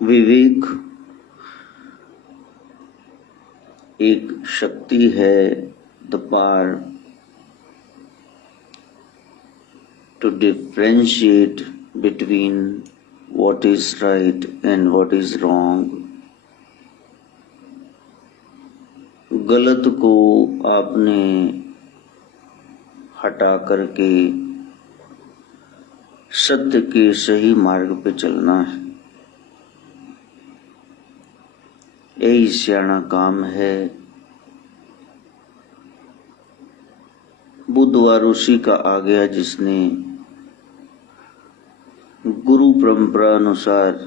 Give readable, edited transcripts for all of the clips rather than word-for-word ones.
विवेक एक शक्ति है, the power to differentiate between what is right and what is wrong। गलत को आपने हटा करके सत्य के सही मार्ग पे चलना है, यही सियाना काम है। बुधवार उसी का आ गया जिसने गुरु परंपरा अनुसार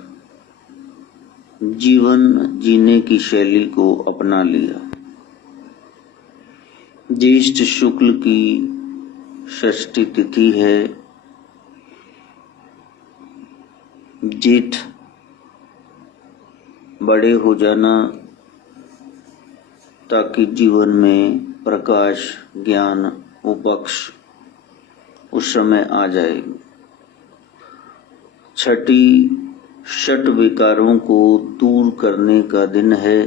जीवन जीने की शैली को अपना लिया। ज्येष्ठ शुक्ल की षष्ठी तिथि है, जेठ बड़े हो जाना ताकि जीवन में प्रकाश ज्ञान उपक्ष उस समय आ जाए। छठी षट विकारों को दूर करने का दिन है,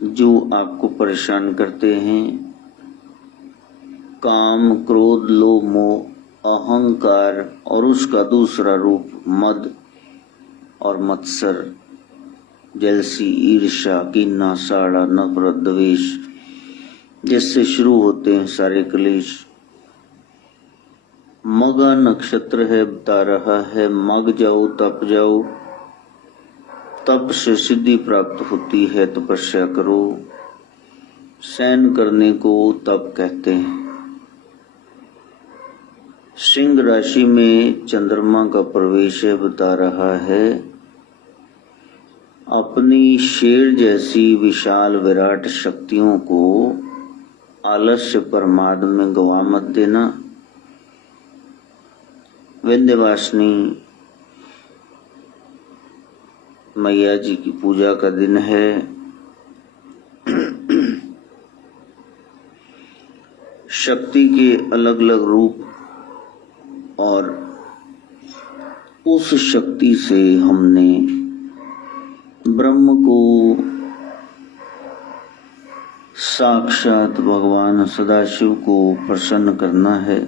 जो आपको परेशान करते हैं। काम क्रोध लोभ मोह अहंकार और उसका दूसरा रूप मद और मत्सर, जलसी ईर्ष्या कीना साड़ा नफरत द्वेष, जिससे शुरू होते हैं सारे क्लेश। मगा नक्षत्र है, बता रहा है मग जाओ तप जाओ, तप से सिद्धि प्राप्त होती है, तपस्या करो। सहन करने को तप कहते हैं। सिंह राशि में चंद्रमा का प्रवेश है, बता रहा है अपनी शेर जैसी विशाल विराट शक्तियों को आलस्य प्रमाद में गवा मत देना। विंध्यवासिनी मैया जी की पूजा का दिन है। शक्ति के अलग अलग रूप और उस शक्ति से हमने ब्रह्म को साक्षात भगवान सदाशिव को प्रसन्न करना है।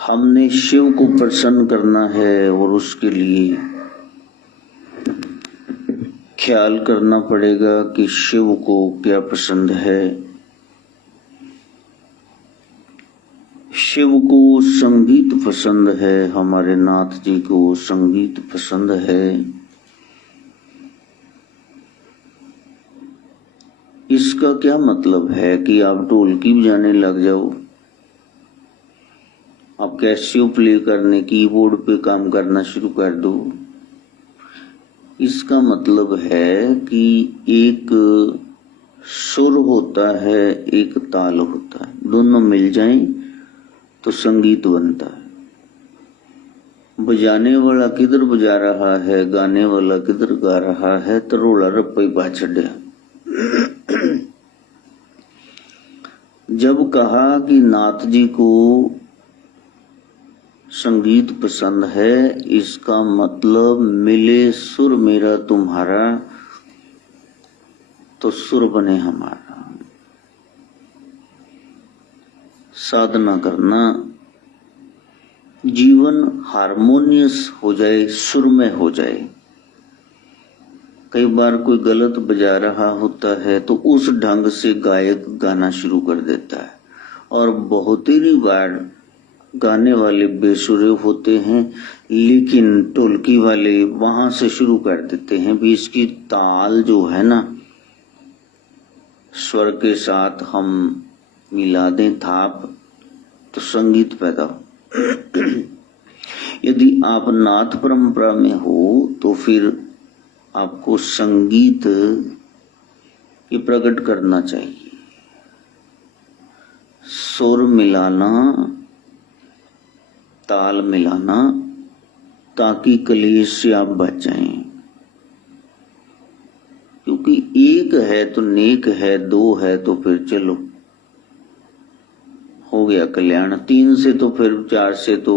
हमने शिव को प्रसन्न करना है और उसके लिए ख्याल करना पड़ेगा कि शिव को क्या पसंद है। शिव को संगीत पसंद है, हमारे नाथ जी को संगीत पसंद है। इसका क्या मतलब है कि आप ढोलकी बजाने लग जाओ, आप कैसियो प्ले करने कीबोर्ड पे काम करना शुरू कर दो। इसका मतलब है कि एक सुर होता है, एक ताल होता है, दोनों मिल जाएं तो संगीत बनता है। बजाने वाला किधर बजा रहा है, गाने वाला किधर गा रहा है, तो रोला रप्पा ही पा छड़िया। जब कहा कि नाथ जी को संगीत पसंद है, इसका मतलब मिले सुर मेरा तुम्हारा तो सुर बने हमारा। साधना करना, जीवन हारमोनियस हो जाए, सुर में हो जाए। कई बार कोई गलत बजा रहा होता है तो उस ढंग से गायक गाना शुरू कर देता है, और बहुत ही बार गाने वाले बेसुरे होते हैं, लेकिन ढोलकी वाले वहां से शुरू कर देते हैं भी इसकी ताल जो है ना, स्वर के साथ हम मिला दें थाप तो संगीत पैदा हो। यदि आप नाथ परंपरा में हो तो फिर आपको संगीत ये प्रकट करना चाहिए, सुर मिलाना, ताल मिलाना, ताकि कलेश से आप बच जाएं। क्योंकि एक है तो नेक है, दो है तो फिर चलो। हो गया कल्याण। 3 से तो फिर 4 से तो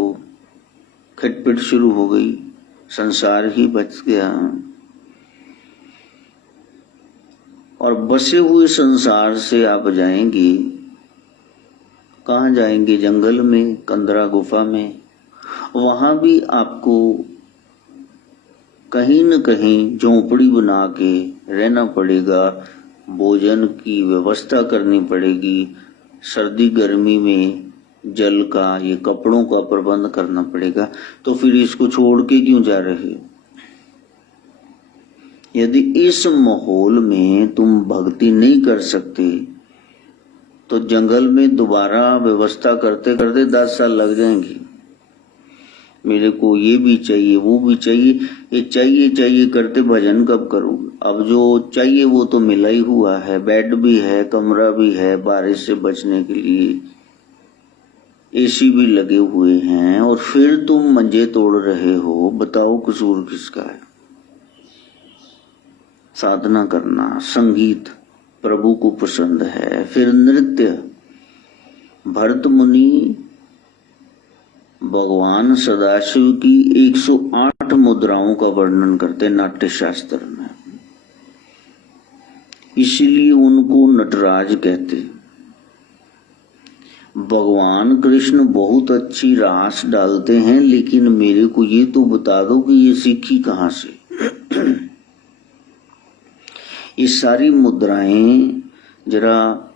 खटपट शुरू हो गई, संसार ही बच गया। और बसे हुए संसार से आप जाएंगे, कहाँ जाएंगे? जंगल में, कंदरा गुफा में। वहां भी आपको कहीं न कहीं झोंपड़ी बना के रहना पड़ेगा, भोजन की व्यवस्था करनी पड़ेगी, सर्दी गर्मी में जल का, ये कपड़ों का प्रबंध करना पड़ेगा। तो फिर इसको छोड़ के क्यों जा रहे हो? यदि इस माहौल में तुम भक्ति नहीं कर सकते तो जंगल में दोबारा व्यवस्था करते करते 10 साल लग जाएंगे। मेरे को ये भी चाहिए, वो भी चाहिए, ये चाहिए चाहिए करते भजन कब करोगे? अब जो चाहिए वो तो मिला ही हुआ है, बेड भी है, कमरा भी है, बारिश से बचने के लिए एसी भी लगे हुए हैं, और फिर तुम मंजे तोड़ रहे हो। बताओ कसूर किसका है? साधना करना, संगीत प्रभु को पसंद है, फिर नृत्य। भरत मुनि भगवान सदाशिव की 108 मुद्राओं का वर्णन करते नाट्य शास्त्र में, इसीलिए उनको नटराज कहते। भगवान कृष्ण बहुत अच्छी रास डालते हैं, लेकिन मेरे को ये तो बता दो कि ये सीखी कहाँ से? ये सारी मुद्राएं, जरा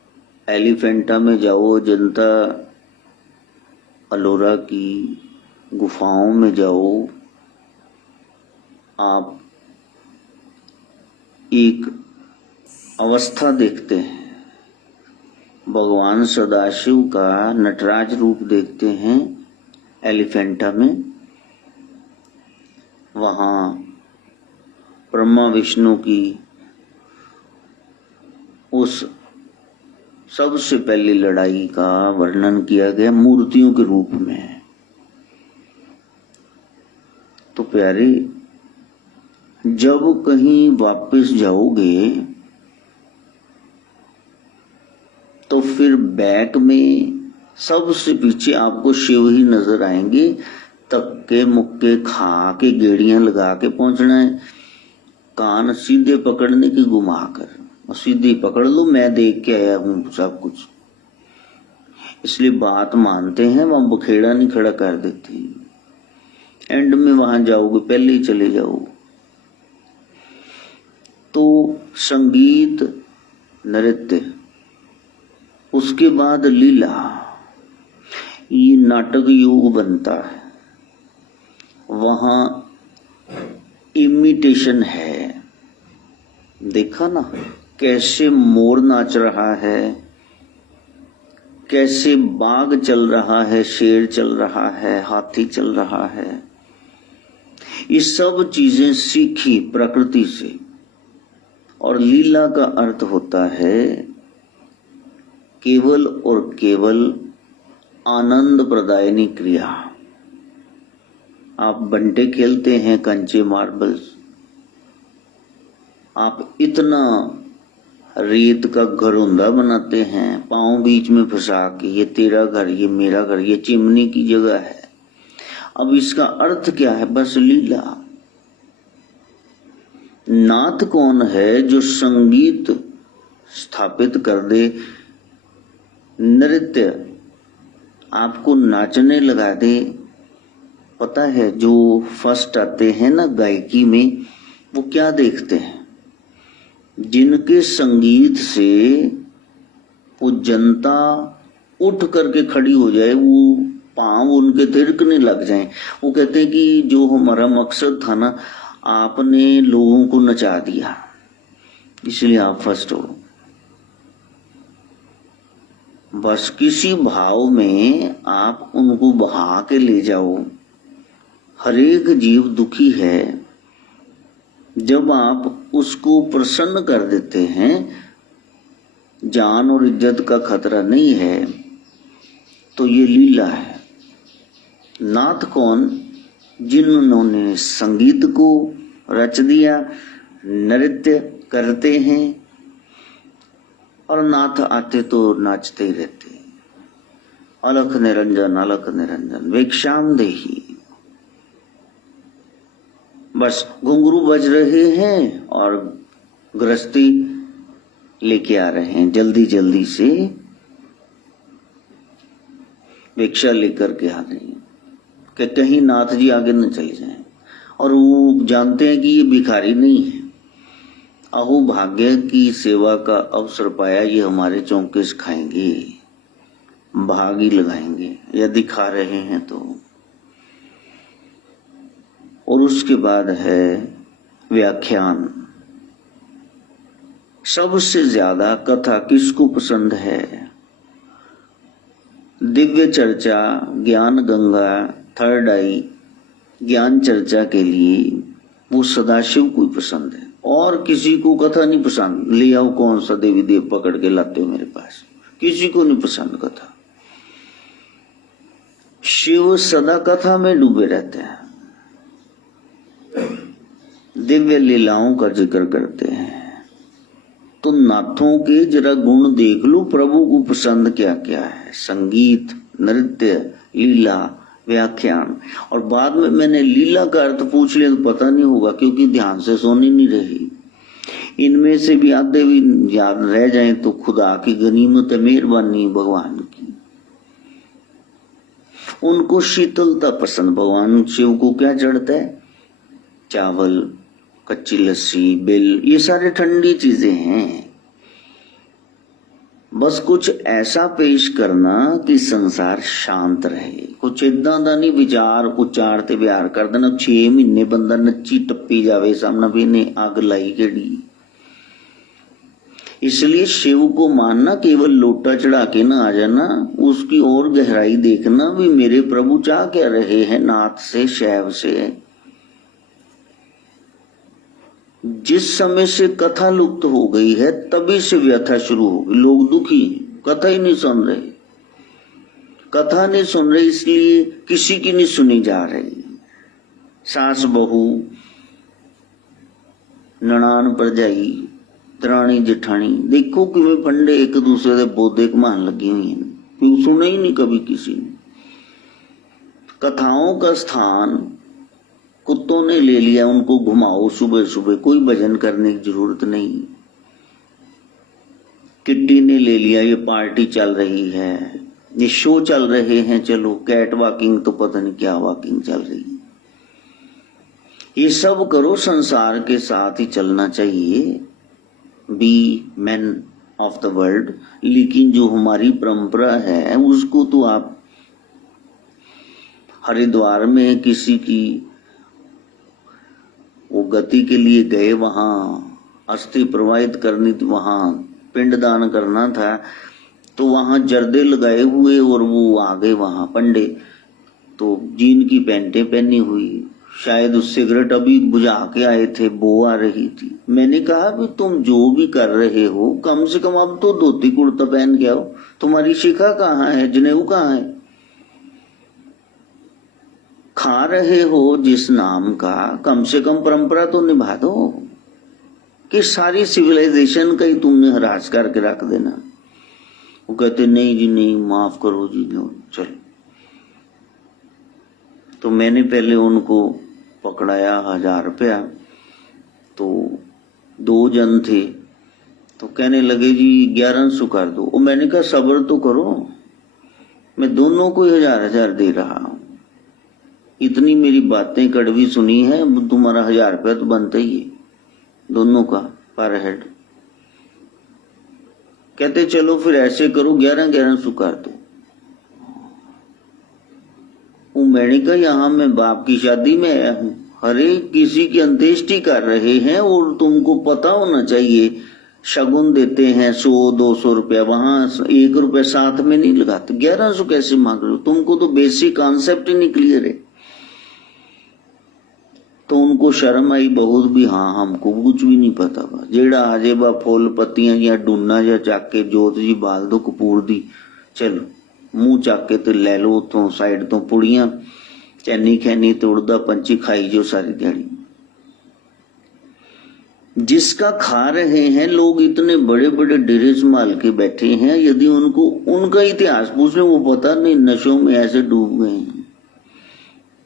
एलिफेंटा में जाओ, जनता अलोरा की गुफाओं में जाओ, आप एक अवस्था देखते हैं, भगवान सदाशिव का नटराज रूप देखते हैं एलिफेंटा में। वहां ब्रह्मा विष्णु की उस सबसे पहली लड़ाई का वर्णन किया गया मूर्तियों के रूप में। तो प्यारे, जब कहीं वापस जाओगे तो फिर बैक में सबसे पीछे आपको शिव ही नजर आएंगे। तक्के मुक्के खा के गेड़ियां लगा के पहुंचना है, कान सीधे पकड़ने की घुमाकर, और सीधी पकड़ लो, मैं देख के आया हूं सब कुछ। इसलिए बात मानते हैं, वहां बखेड़ा नहीं खड़ा कर देते। एंड में वहां जाओगे, पहले ही चले जाओ। तो संगीत, नृत्य, उसके बाद लीला, ये नाटक युग बनता है। वहां इमिटेशन है, देखा ना कैसे मोर नाच रहा है, कैसे बाघ चल रहा है, शेर चल रहा है, हाथी चल रहा है। ये सब चीजें सीखी प्रकृति से। और लीला का अर्थ होता है केवल और केवल आनंद प्रदायनी क्रिया। आप बंटे खेलते हैं, कंचे मार्बल्स, आप इतना रेत का घरौंदा बनाते हैं, पांव बीच में फंसा के, ये तेरा घर, ये मेरा घर, ये चिमनी की जगह है। अब इसका अर्थ क्या है? बस लीला। नाथ कौन है? जो संगीत स्थापित कर दे, नृत्य आपको नाचने लगा दे। पता है जो फर्स्ट आते हैं ना गायकी में, वो क्या देखते हैं? जिनके संगीत से वो जनता उठ करके खड़ी हो जाए, वो पांव उनके थिरकने लग जाएं। वो कहते हैं कि जो हमारा मकसद था ना, आपने लोगों को नचा दिया, इसलिए आप फर्स्ट हो। बस किसी भाव में आप उनको बहा के ले जाओ। हर एक जीव दुखी है, जब आप उसको प्रसन्न कर देते हैं, जान और इज्जत का खतरा नहीं है, तो ये लीला है। नाथ कौन? जिन्होंने संगीत को रच दिया, नृत्य करते हैं, और नाथ आते तो नाचते ही रहते। अलख निरंजन भिक्षाम देही। बस घुंघरू बज रहे हैं और गृहस्थी लेके आ रहे हैं, जल्दी जल्दी से भिक्षा लेकर के आ रहे हैं कि कहीं नाथ जी आगे न चले जाएं। और वो जानते हैं कि ये भिखारी नहीं है, अहो भाग्य की सेवा का अवसर पाया, ये हमारे चौके से खाएंगे, भाग ही लगाएंगे यदि खा रहे हैं तो। और उसके बाद है व्याख्यान। सबसे ज्यादा कथा किसको पसंद है? दिव्य चर्चा, ज्ञान गंगा, थर्ड आई, ज्ञान चर्चा के लिए वो सदाशिव को पसंद है, और किसी को कथा नहीं पसंद। ले आओ कौन सा देवी देव पकड़ के लाते हो मेरे पास, किसी को नहीं पसंद कथा। शिव सदा कथा में डूबे रहते हैं, दिव्य लीलाओं का जिक्र करते हैं। तो नाथों के जरा गुण देख लो, प्रभु को पसंद क्या क्या है। संगीत, नृत्य, लीला, व्याख्यान। और बाद में मैंने लीला का अर्थ पूछ लिया तो पता नहीं होगा, क्योंकि ध्यान से सोनी नहीं रही। इनमें से भी आधे भी याद रह जाएं तो खुदा की गनीमत है, मेहरबानी भगवान की। उनको शीतलता पसंद। भगवान शिव को क्या चढ़ता है? चावल, कच्ची लस्सी, बिल, ये सारे ठंडी चीजें हैं। बस कुछ ऐसा पेश करना कि संसार शांत रहे। कुछ इदा दा नहीं विचार उचार ते बिहार कर देना। 6 महीने बंदा नच्ची टप्पी जावे सामने भी ने आग लाई केड़ी। इसलिए शिव को मानना केवल लोटा चढ़ा के ना आ जाना, उसकी और गहराई देखना भी मेरे प्रभु चाह क्या रहे हैं नाथ से, शैव से। जिस समय से कथा लुप्त हो गई है तभी से व्यथा शुरू हो गई। लोग दुखी, कथा ही नहीं सुन रहे, कथा नहीं सुन रहे, इसलिए किसी की नहीं सुनी जा रही। सास बहू, ननान भरजाई, दरानी जेठानी, देखो किवें पंडे एक दूसरे दे बोधे घमान लगी हुई हैं, क्यों सुना ही नहीं कभी किसी ने। कथाओं का स्थान कुत्तों ने ले लिया, उनको घुमाओ सुबह सुबह, कोई भजन करने की जरूरत नहीं। किट्टी ने ले लिया, ये पार्टी चल रही है, ये शो चल रहे हैं, चलो कैट वॉकिंग तो पता नहीं क्या वॉकिंग चल रही है। ये सब करो, संसार के साथ ही चलना चाहिए, be man of the world. लेकिन जो हमारी परंपरा है उसको तो आप हरिद्वार में किसी की वो गति के लिए गए, वहां अस्थि प्रवाहित करनी थी, वहां पिंडदान करना था, तो वहां जर्दे लगाए हुए और वो आ गए वहां पंडे, तो जीन की पैंटें पहनी हुई, शायद उस सिगरेट अभी बुझा के आए थे, बो आ रही थी। मैंने कहा भी तुम जो भी कर रहे हो कम से कम अब तो धोती कुर्ता पहन के आओ, तुम्हारी शिखा कहाँ है, जनेऊ कहाँ है? खा रहे हो जिस नाम का, कम से कम परंपरा तो निभा दो, कि सारी सिविलाइजेशन का ही तुमने हरास करके रख देना। वो कहते नहीं जी नहीं, माफ करो जी, चलो। तो मैंने पहले उनको पकड़ाया 1000 रुपया, तो 2 जन थे, तो कहने लगे जी 1100 कर दो। और मैंने कहा सब्र तो करो, मैं दोनों को 1000 दे रहा हूं, इतनी मेरी बातें कड़वी सुनी है, तुम्हारा 1000 रुपया तो बनता ही है दोनों का पर हेड। कहते चलो फिर ऐसे करो 1100 कर दो। मैंने कहा यहाँ मैं बाप की शादी में आया हूं, अरे किसी की अंत्येष्टि कर रहे हैं और तुमको पता होना चाहिए, शगुन देते हैं 100-200 रुपया, वहां 1 रुपया साथ में नहीं लगाते। 1100 कैसे मांग रहे हो? तुमको तो बेसिक कॉन्सेप्ट ही नहीं क्लियर है। तो उनको शर्म आई बहुत भी, हाँ हमको कुछ भी नहीं पता बा, जेड़ा आजे बा फूल पत्तियां या डूना या चक के जोत जी बाल दो कपूर दी, चलो मुंह चक के तो ले लो उतों साइड तो पुड़ियां, चैनी खैनी तोड़दा पंछी खाई जो सारी दिहाड़ी। जिसका खा रहे हैं लोग, इतने बड़े बड़े डेरे संभाल के बैठे हैं, यदि उनको उनका इतिहास पूछे वो पता नहीं, नशों में ऐसे डूब गए हैं।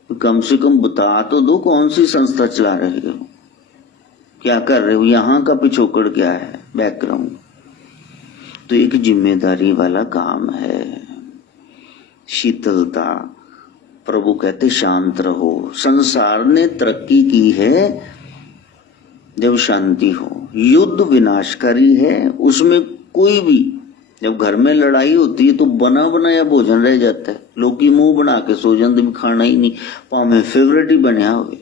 तो कम से कम बता तो दो कौन सी संस्था चला रहे हो, क्या कर रहे हो, यहाँ का पिछोकड़ क्या है, बैकग्राउंड। तो एक जिम्मेदारी वाला काम है। शीतलता, प्रभु कहते शांत रहो। संसार ने तरक्की की है जब शांति हो। युद्ध विनाशकारी है, उसमें कोई भी, जब घर में लड़ाई होती है तो बना बनाया भोजन रह जाता है, लोग की मुंह बना के सो जाते भी खाना ही नहीं, पावे फेवरेट ही बनया हुए।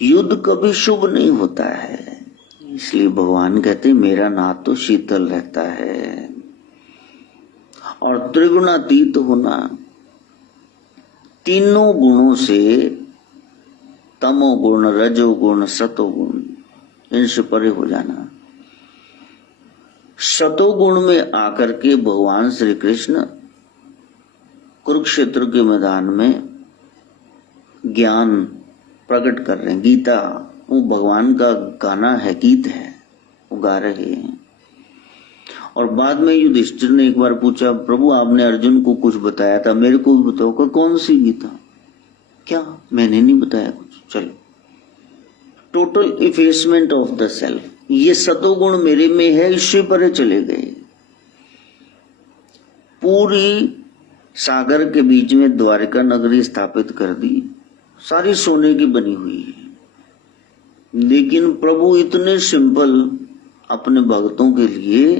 युद्ध कभी शुभ नहीं होता है, इसलिए भगवान कहते मेरा नाथ तो शीतल रहता है। और त्रिगुणातीत होना, तीनों गुणों से, तमोगुण, रजोगुण, सतोगुण, इनसे परे हो जाना। सतोगुण में आकर के भगवान श्री कृष्ण कुरुक्षेत्र के मैदान में ज्ञान प्रकट कर रहे हैं। गीता वो भगवान का गाना है, गीत है, वो गा रहे हैं। और बाद में युधिष्ठिर ने एक बार पूछा, प्रभु आपने अर्जुन को कुछ बताया था, मेरे को भी बताओ। कौन सी गीता? क्या मैंने नहीं बताया कुछ। चलो, total effacement of the self, ये सतोगुण मेरे में है, इससे परे चले गए। पूरी सागर के बीच में द्वारिका नगरी स्थापित कर दी, सारी सोने की बनी हुई है, लेकिन प्रभु इतने सिंपल अपने भक्तों के लिए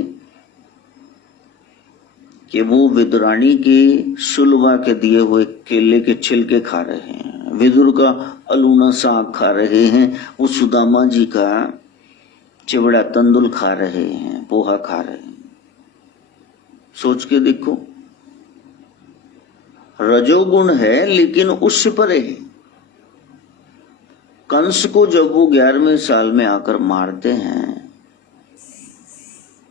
कि वो विदुरानी के सुलभा के दिए हुए केले के छिलके खा रहे हैं, विदुर का अलूना साग खा रहे हैं, वो सुदामा जी का चिवड़ा तंदुल खा रहे हैं, पोहा खा रहे हैं। सोच के देखो, रजोगुण है लेकिन उससे परे है। कंस को जब वो 11वें साल में आकर मारते हैं,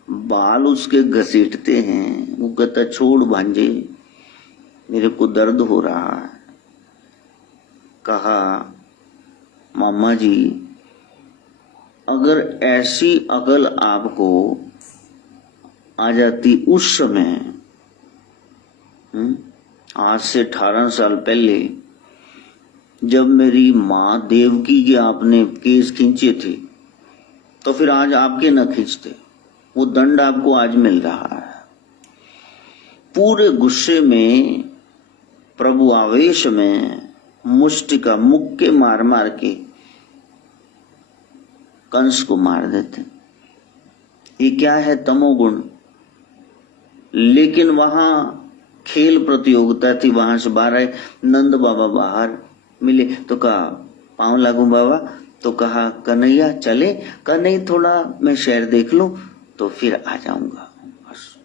बाल उसके घसीटते हैं, वो कहता छोड़ भांजे, मेरे को दर्द हो रहा है। कहा मामा जी, अगर ऐसी अकल आपको आ जाती उस समय, आज से 18 साल पहले, जब मेरी माँ देवकी के आपने केस खींचे थे, तो फिर आज आपके न खींचते, वो दंड आपको आज मिल रहा है। पूरे गुस्से में प्रभु आवेश में मुष्टिका मुक्के मार मार के कंस को मार देते। ये क्या है? तमोगुण। लेकिन वहां खेल प्रतियोगिता थी, वहां से बाहर आए, नंद बाबा बाहर मिले तो कहा पांव लागू बाबा, तो कहा कन्हैया चले? कहा नहीं, थोड़ा मैं शहर देख लूं तो फिर आ जाऊंगा। बस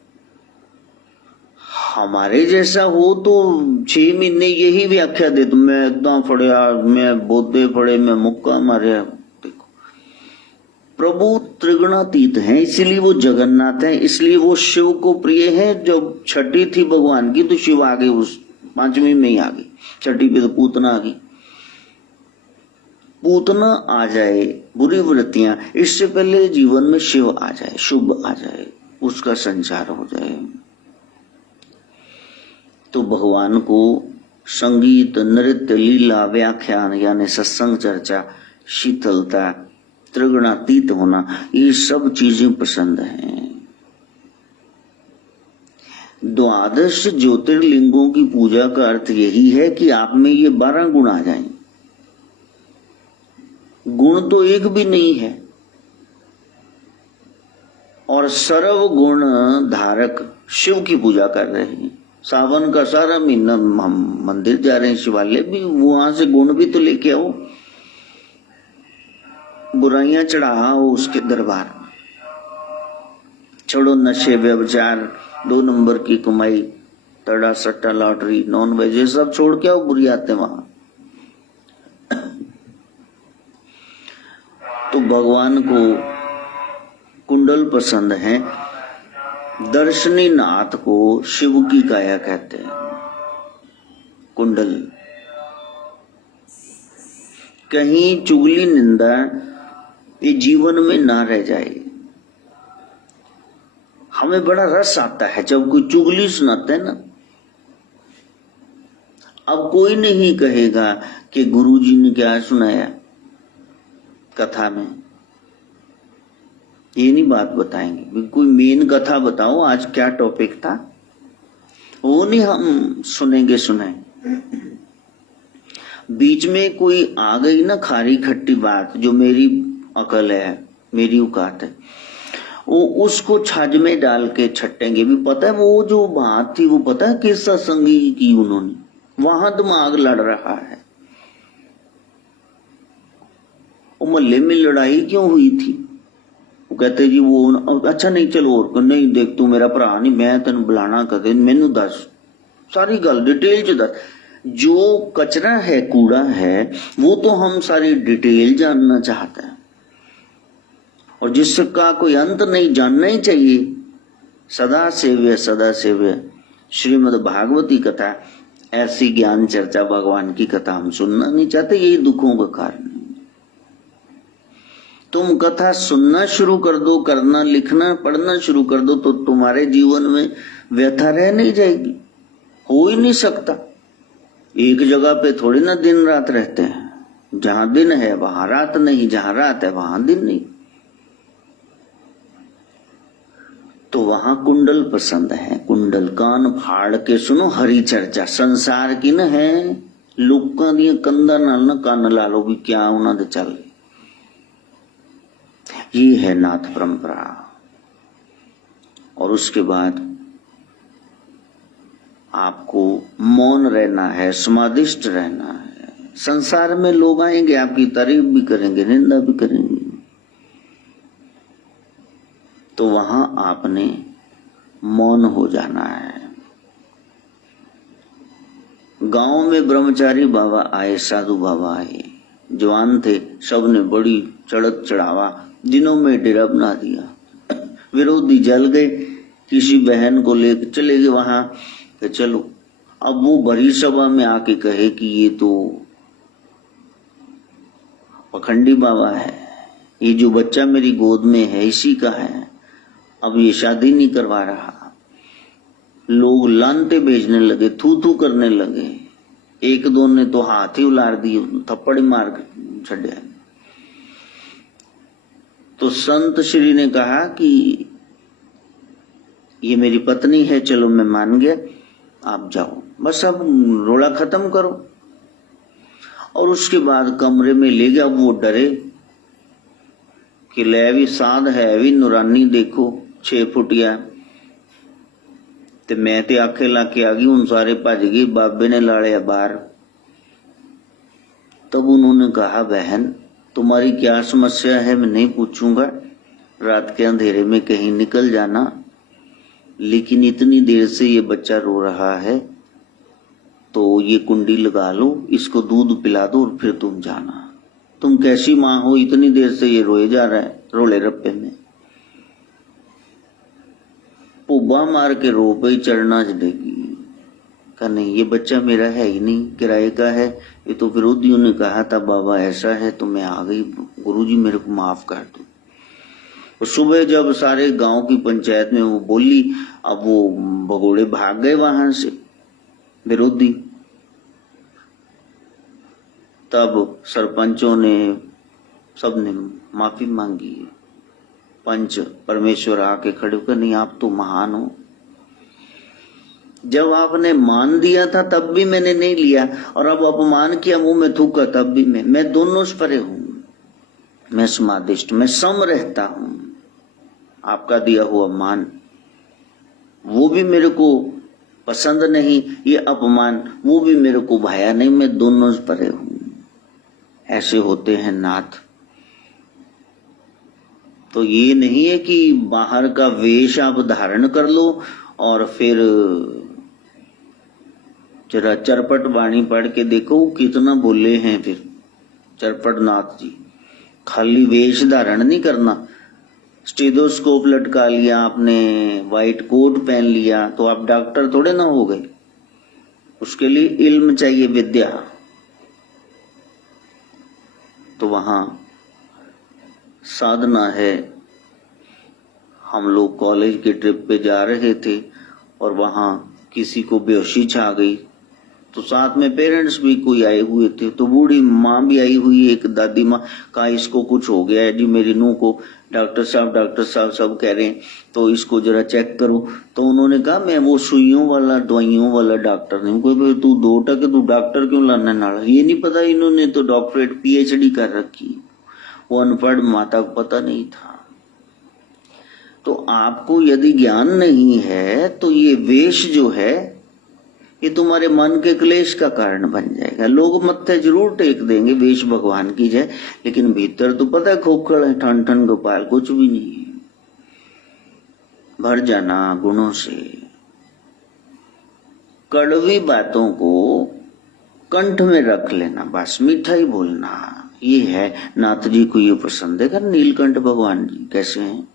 हमारे जैसा हो तो 6 महीने यही व्याख्या दे, तो मैं इतना फड़िया, मैं बोधे फड़े, मैं मुक्का मारे। देखो, प्रभु त्रिगुणातीत हैं, इसलिए वो जगन्नाथ हैं, इसलिए वो शिव को प्रिय है। जब छठी थी भगवान की तो शिव आ गए, उस 5वीं में ही आ गई, छठी पे तो पूतना आ गई। पूतना आ जाए, बुरी वृत्तियां, इससे पहले जीवन में शिव आ जाए, शुभ आ जाए, उसका संचार हो जाए। तो भगवान को संगीत, नृत्य, लीला, व्याख्यान यानी सत्संग, चर्चा, शीतलता, त्रिगुणातीत होना, ये सब चीजें पसंद हैं। द्वादश ज्योतिर्लिंगों की पूजा का अर्थ यही है कि आप में ये 12 गुण आ जाएं। गुण तो एक भी नहीं है, और सर्व गुण धारक शिव की पूजा कर रहे हैं। सावन का सारा महीना हम मंदिर जा रहे हैं, शिवालय भी, वहां से गुण भी तो लेके आओ, बुराइयां चढ़ाओ उसके दरबार में। छोड़ो नशे, व्यभिचार, 2 नंबर की कमाई, तड़ा सट्टा, लॉटरी, नॉन वेज, ये सब छोड़ के आओ, बुरी आते वहां। तो भगवान को कुंडल पसंद है। दर्शनी नाथ को शिव की काया कहते हैं, कुंडल। कहीं चुगली निंदा ये जीवन में ना रह जाए। हमें बड़ा रस आता है जब कोई चुगली सुनाते हैं ना। अब कोई नहीं कहेगा कि गुरुजी ने क्या सुनाया कथा में, ये नहीं बात बताएंगे। कोई मेन कथा बताओ, आज क्या टॉपिक था, वो नहीं हम सुने। बीच में कोई आ गई ना खारी खट्टी बात, जो मेरी अकल है, मेरी औकात है, वो उसको छाछ में डाल के छटेंगे। भी पता है वो जो बात थी, वो पता है किस सत्संगी की उन्होंने, वहां दिमाग लड़ रहा है। वो मोहल्ले में लड़ाई क्यों हुई थी, वो कहते जी वो अच्छा नहीं, चलो और नहीं, देख तू मेरा भरा नहीं, मैं तेन बुलाना कदे, मैनू दस सारी गल डिटेल च दस। जो कचरा है, कूड़ा है, वो तो हम सारी डिटेल जानना चाहते हैं, और जिसका कोई अंत नहीं, जानना ही चाहिए। सदा सेव्य श्रीमद् भागवती कथा, ऐसी ज्ञान चर्चा भगवान की कथा हम सुनना नहीं चाहते, यही दुखों का कारण। तुम कथा सुनना शुरू कर दो, करना, लिखना, पढ़ना शुरू कर दो, तो तुम्हारे जीवन में व्यथा रह नहीं जाएगी। हो ही नहीं सकता। एक जगह पे थोड़ी ना दिन रात रहते हैं। जहां दिन है वहां रात नहीं, जहां रात है वहां दिन नहीं। तो वहां कुंडल पसंद है, कुंडल। कान फाड़ के सुनो हरी चर्चा, संसार की न है। लोकां दी कंधा नाल ना कान ला लो भी क्या उन्हां दे चल। ये है नाथ परंपरा। और उसके बाद आपको मौन रहना है, समाधिष्ट रहना है। संसार में लोग आएंगे, आपकी तारीफ भी करेंगे, निंदा भी करेंगे, तो वहां आपने मौन हो जाना है। गांव में ब्रह्मचारी बाबा आए, साधु बाबा आए, जवान थे, सबने बड़ी चढ़त चढ़ावा, दिनों में डेरा बना दिया। विरोधी जल गए, किसी बहन को लेकर चले गए वहां कि चलो। अब वो बड़ी सभा में आके कहे कि ये तो पखंडी बाबा है, ये जो बच्चा मेरी गोद में है इसी का है, अब ये शादी नहीं करवा रहा। लोग लानते भेजने लगे, थू थू करने लगे। एक दो ने तो हाथ ही उलार दिए, थप्पड़ ही मार छड़े। तो संत श्री ने कहा कि ये मेरी पत्नी है, चलो मैं मान गया, आप जाओ, बस अब रोला खत्म करो। और उसके बाद कमरे में ले गया। वो डरे कि ले भी साध है भी नूरानी, देखो 6 फुटिया, ते मैं ते आखे लाके आ गई, उन सारे भज गए, बाबे ने लाड़िया बाहर। तब उन्होंने कहा, बहन तुम्हारी क्या समस्या है, मैं नहीं पूछूंगा, रात के अंधेरे में कहीं निकल जाना, लेकिन इतनी देर से ये बच्चा रो रहा है तो ये कुंडी लगा लो, इसको दूध पिला दो और फिर तुम जाना। तुम कैसी माँ हो, इतनी देर से ये रोए जा रहा है, रोले रप्पे में। पुब्बा मार के रो पे चढ़ना जलेगी। कहा नहीं, ये बच्चा मेरा है ही नहीं, किराए का है, ये तो विरोधियों ने कहा था बाबा ऐसा है, तो मैं आ गई, गुरुजी मेरे को माफ कर दो। और सुबह जब सारे गांव की पंचायत में वो बोली, अब वो भगोड़े भाग गए वहां से विरोधी। तब सरपंचों ने, सबने माफी मांगी। पंच परमेश्वर आके खड़े होकर, नहीं आप तो महान हो, जब आपने मान दिया था तब भी मैंने नहीं लिया, और अब अपमान किया, मुंह में थूका तब भी मैं दोनों से परे हूं, मैं समाधिष्ट, मैं सम रहता हूं। आपका दिया हुआ मान वो भी मेरे को पसंद नहीं, ये अपमान वो भी मेरे को भाया नहीं, मैं दोनों से परे हूं। ऐसे होते हैं नाथ। तो ये नहीं है कि बाहर का वेश आप धारण कर लो और फिर जरा चरपट वाणी पढ़ के देखो कितना बोले हैं। फिर चरपट नाथ जी, खाली वेश धारण नहीं करना। स्टेथोस्कोप लटका लिया आपने, व्हाइट कोट पहन लिया तो आप डॉक्टर थोड़े ना हो गए। उसके लिए इल्म चाहिए, विद्या। तो वहां साधना है। हम लोग कॉलेज के ट्रिप पे जा रहे थे और वहां किसी को बेहोशी छा गई, तो साथ में पेरेंट्स भी कोई आए हुए थे, तो बूढ़ी माँ भी आई हुई, एक दादी माँ। कहा इसको कुछ हो गया है जी, मेरी नूह को डॉक्टर साहब सब कह रहे हैं, तो इसको जरा चेक करो। तो उन्होंने कहा मैं वो सुइयों वाला दवाइयों वाला डॉक्टर नहीं। कोई तू 2 तू डॉक्टर क्यों लाने नाला? ये नहीं पता इन्होंने तो डॉक्टरेट PhD कर रखी, वो अनपढ़ माता को पता नहीं था। तो आपको यदि ज्ञान नहीं है तो ये वेश जो है ये तुम्हारे मन के क्लेश का कारण बन जाएगा। लोग मत्थे जरूर टेक देंगे वेश भगवान की जय, लेकिन भीतर तो पता है खोखड़ है, ठन ठन गोपाल, कुछ भी नहीं है। भर जाना गुणों से। कड़वी बातों को कंठ में रख लेना, बस मीठा ही बोलना, ये है। नाथ जी को ये पसंद है। नीलकंठ भगवान जी कैसे हैं?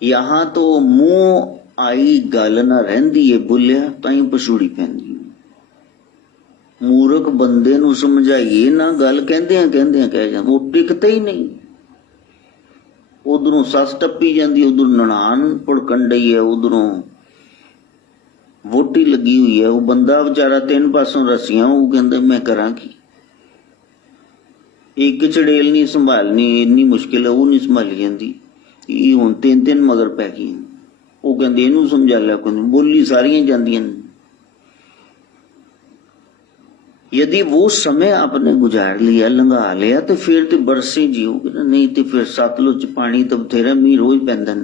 यहां तो मुंह आई गल ना रहंदी, ये बोलिया ताई पसूड़ी पैंदी। मूर्ख बंदे नू समझाइए ना गल, कहंदे कह जा, वो टिकते ही नहीं। उधरों सस टप्पी जाती, उधर ननान भुड़कन डई है, उधरों वोटी लगी हुई है। वो बंदा बेचारा 3 पासों रस्सियां, वो कहंदे मैं करा की। एक चड़ेल नहीं संभालनी, इन्नी मुश्किल है, वो नहीं संभाली जाती। ये हुण 3 मगर पै गई। वो कहते इनू समझा लिया, बोली सारियां जांदियां। यदि वो समय आपने गुजार लिया, लंघा लिया, तो फिर तो बरसे जियोगे ना, नहीं तो फिर सतलुज पानी तो बथेरा मीह रोज पैंदा।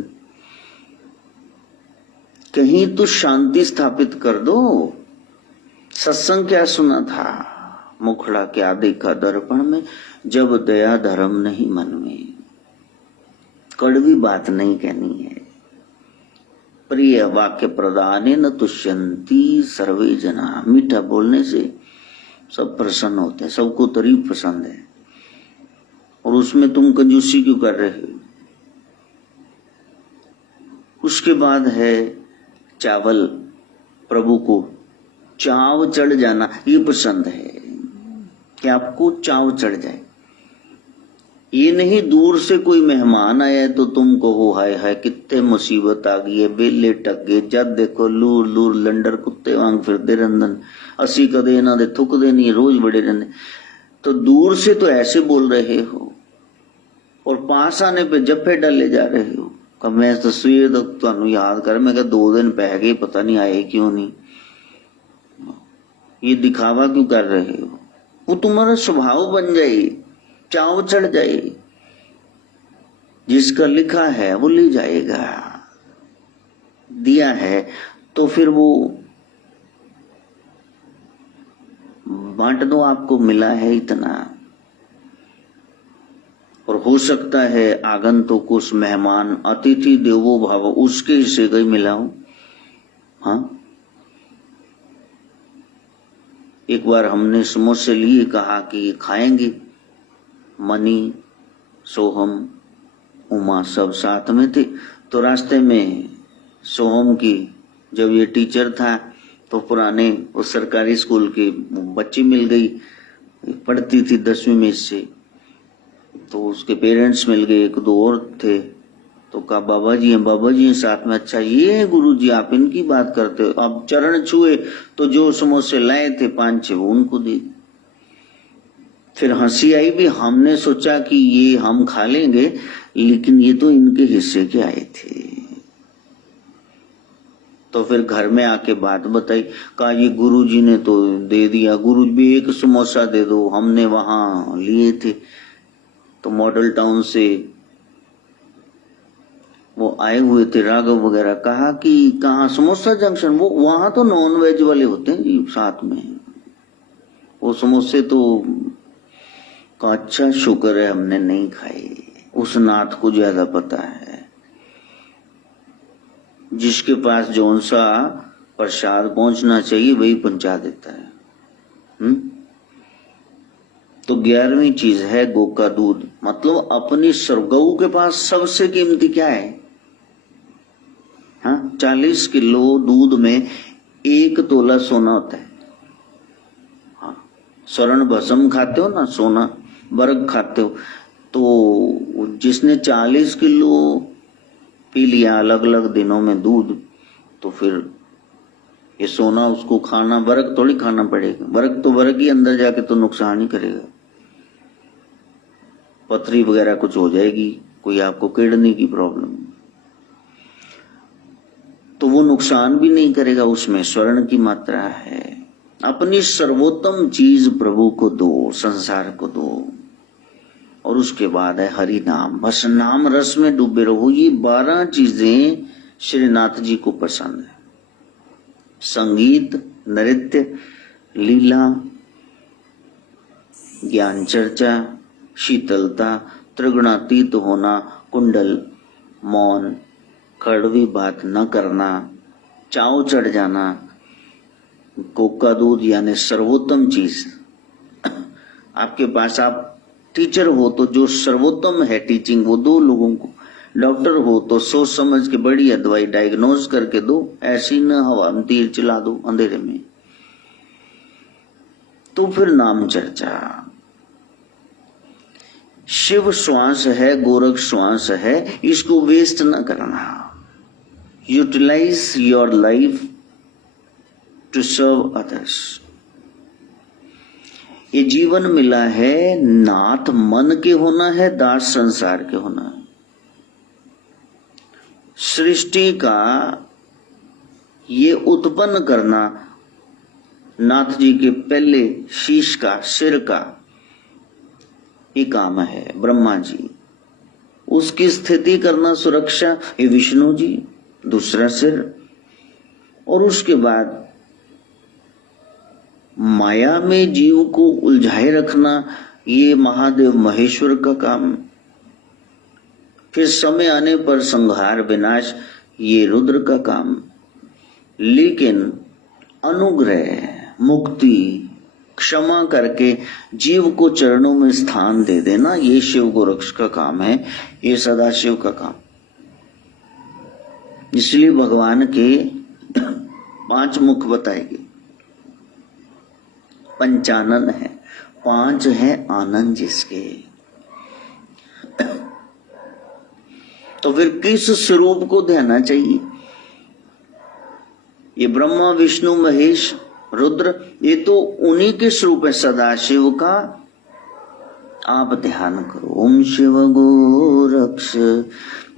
कहीं तो शांति स्थापित कर दो। सत्संग क्या सुना था? मुखड़ा क्या देखा दर्पण में, जब दया धर्म नहीं मन में। कड़वी बात नहीं कहनी है। प्रिय वाक्य प्रदाने न तुष्यंती सर्वे जना। मीठा बोलने से सब प्रसन्न होते हैं, सबको तारीफ पसंद है। और उसमें तुम कंजूसी क्यों कर रहे हो? उसके बाद है चावल। प्रभु को चाव चढ़ जाना ये पसंद है, कि आपको चाव चढ़ जाए। ये नहीं दूर से कोई मेहमान आया है तो तुम कहो हाय हाय कितने मुसीबत आ गई है, बेले टक गए, जब देखो लूर लूर लंडर कुत्ते वांग फिरते रंदन, असी कदे इन्हां दे थुकदे नहीं, रोज बड़े रहंदे। तो दूर से तो ऐसे बोल रहे हो और पास आने पे जप्फे डाले जा रहे हो। कब मैं तस्वीर तो तुहानू याद कर, मैं 2 दिन पै गए, पता नहीं आए क्यों नहीं। ये दिखावा क्यों कर रहे हो? वो तुम्हारा स्वभाव बन जाए, चाव चढ़ जाए। जिसका लिखा है वो ले जाएगा, दिया है तो फिर वो बांट दो, आपको मिला है इतना। और हो सकता है आगंतुक उस मेहमान अतिथि देवो भव उसके हिस्से का ही मिला हो। हाँ, एक बार हमने समोसे लिए, कहा कि खाएंगे। मनी, सोहम, उमा सब साथ में थे। तो रास्ते में सोहम की जब ये टीचर था तो पुराने उस सरकारी स्कूल की बच्ची मिल गई, पढ़ती थी 10वीं में से। तो उसके पेरेंट्स मिल गए, 1-2 और थे। तो कहा बाबा जी हैं साथ में। अच्छा ये है गुरु जी, आप इनकी बात करते हो? अब चरण छुए तो जो समोसे लाए थे 5-6 वो उनको दे। फिर हंसी आई भी, हमने सोचा कि ये हम खा लेंगे, लेकिन ये तो इनके हिस्से के आए थे। तो फिर घर में आके बात बताई, कहा ये गुरुजी ने तो दे दिया, गुरुजी भी 1 समोसा दे दो, हमने वहां लिए थे। तो मॉडल टाउन से वो आए हुए थे राघव वगैरह, कहा कि कहाँ समोसा जंक्शन, वो वहां तो नॉन वेज वाले होते हैं जी साथ में, वो समोसे तो का अच्छा शुक्र है हमने नहीं खाए। उस नाथ को ज्यादा पता है, जिसके पास जौन सा प्रसाद पहुंचना चाहिए वही पहुंचा देता है। तो 11वीं चीज है गौ का दूध। मतलब अपनी गऊ के पास सबसे कीमती क्या है? हाँ, 40 किलो दूध में 1 तोला सोना होता है। हाँ, स्वर्ण भस्म खाते हो ना, सोना वर्ग खाते हो, तो जिसने 40 किलो पी लिया अलग अलग दिनों में दूध, तो फिर ये सोना उसको खाना, बर्क थोड़ी खाना पड़ेगा, बर्क तो बर्क ही अंदर जाके तो नुकसान ही करेगा, पथरी वगैरह कुछ हो जाएगी, कोई आपको किडनी की प्रॉब्लम, तो वो नुकसान भी नहीं करेगा, उसमें स्वर्ण की मात्रा है। अपनी सर्वोत्तम चीज प्रभु को दो, संसार को दो, और उसके बाद है हरि नाम, बस नाम रस में डूबे रहो। ये 12 चीजें श्रीनाथ जी को पसंद है। संगीत, नृत्य, लीला, ज्ञान चर्चा, शीतलता, त्रिगुणातीत होना, कुंडल, मौन, कड़वी बात न करना, चाव चढ़ जाना, कोका दूध यानी सर्वोत्तम चीज। आपके पास आप टीचर हो तो जो सर्वोत्तम है टीचिंग वो दो लोगों को, डॉक्टर हो तो सोच समझ के बढ़िया दवाई डायग्नोज करके दो, ऐसी न हवा में तीर चला दो अंधेरे में। तो फिर नाम चर्चा। शिव श्वास है, गोरख श्वास है, इसको वेस्ट न करना। Utilize your life to serve others. ये जीवन मिला है, नाथ मन के होना है, दास संसार के होना है। सृष्टि का ये उत्पन्न करना नाथ जी के पहले शीश का, सिर का ये काम है, ब्रह्मा जी। उसकी स्थिति करना, सुरक्षा, ये विष्णु जी, दूसरा सिर। और उसके बाद माया में जीव को उलझाए रखना, ये महादेव महेश्वर का काम। फिर समय आने पर संहार विनाश, ये रुद्र का काम। लेकिन अनुग्रह, मुक्ति, क्षमा करके जीव को चरणों में स्थान दे देना, ये शिव गोरक्ष का काम है, ये सदाशिव का काम। इसलिए भगवान के 5 मुख बताए गए। पंचानन है, 5 है आनंद जिसके। तो फिर किस स्वरूप को ध्याना चाहिए? ये ब्रह्मा, विष्णु, महेश, रुद्र, ये तो उन्हीं के स्वरूप है। सदाशिव का आप ध्यान करो। ओम शिव गोरक्ष,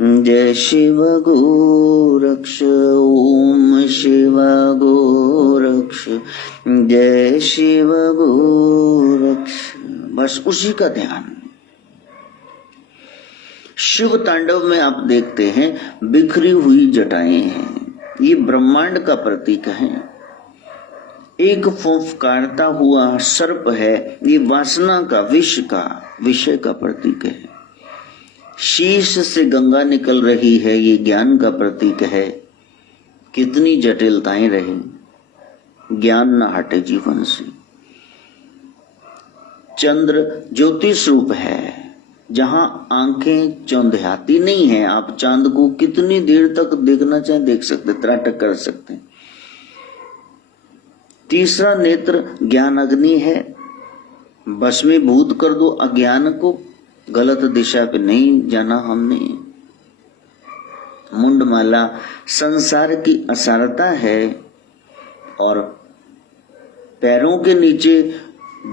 जय शिव गोरक्ष, ओम शिव गोरक्ष, जय शिव गोरक्ष। बस उसी का ध्यान। शिव तांडव में आप देखते हैं बिखरी हुई जटाएं हैं, ये ब्रह्मांड का प्रतीक है। एक फुफकारता हुआ सर्प है, ये वासना का, विष का, विषय का प्रतीक है। शीश से गंगा निकल रही है, ये ज्ञान का प्रतीक है। कितनी जटिलताएं रही, ज्ञान न हटे जीवन से। चंद्र ज्योति स्वरूप है, जहां आंखें चौंधियाती नहीं है। आप चांद को कितनी देर तक देखना चाहे देख सकते, त्राटक कर सकते हैं। तीसरा नेत्र ज्ञान अग्नि है, भस्मीभूत कर दो अज्ञान को। गलत दिशा पे नहीं जाना हमने। मुंडमाला संसार की असारता है, और पैरों के नीचे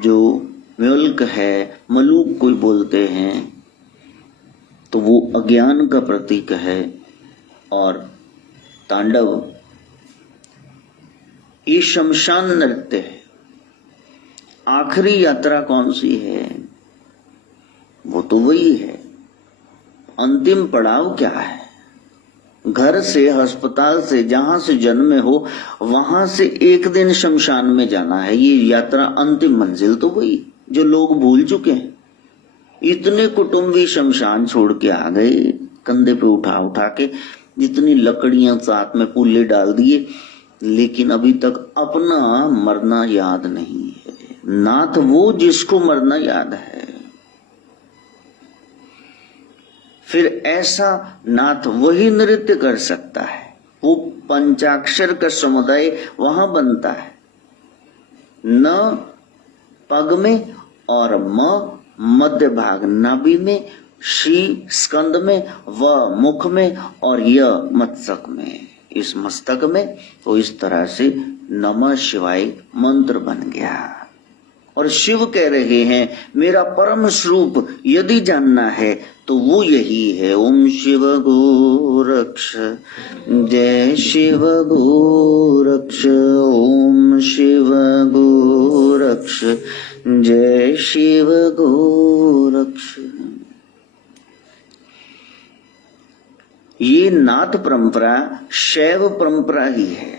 जो म्युल्क है, मलूक कोई बोलते हैं, तो वो अज्ञान का प्रतीक है। और तांडव ये शमशान नृत्य है। आखिरी यात्रा कौन सी है? वो तो वही है। अंतिम पड़ाव क्या है? घर से, अस्पताल से, जहां से जन्मे हो, वहां से एक दिन शमशान में जाना है। ये यात्रा, अंतिम मंजिल तो वही जो लोग भूल चुके हैं। इतने कुटुंबी शमशान छोड़ के आ गए, कंधे पे उठा उठा के, जितनी लकड़ियां साथ में पुल्ले डाल दिए, लेकिन अभी तक अपना मरना याद नहीं है। नाथ वो जिसको मरना याद है। फिर ऐसा नाथ वही नृत्य कर सकता है। वो पंचाक्षर का समुदाय वहां बनता है। न पग में और म मध्य भाग नाभि में, शी स्कंद में, व मुख में और य मस्तक में, इस मस्तक में। तो इस तरह से नमः शिवाय मंत्र बन गया। और शिव कह रहे हैं मेरा परम स्वरूप यदि जानना है तो वो यही है। ओम शिव गोरक्ष, जय शिव गोरक्ष, ओम शिव गोरक्ष, जय शिव गोरक्ष। ये नाथ परंपरा शैव परंपरा ही है।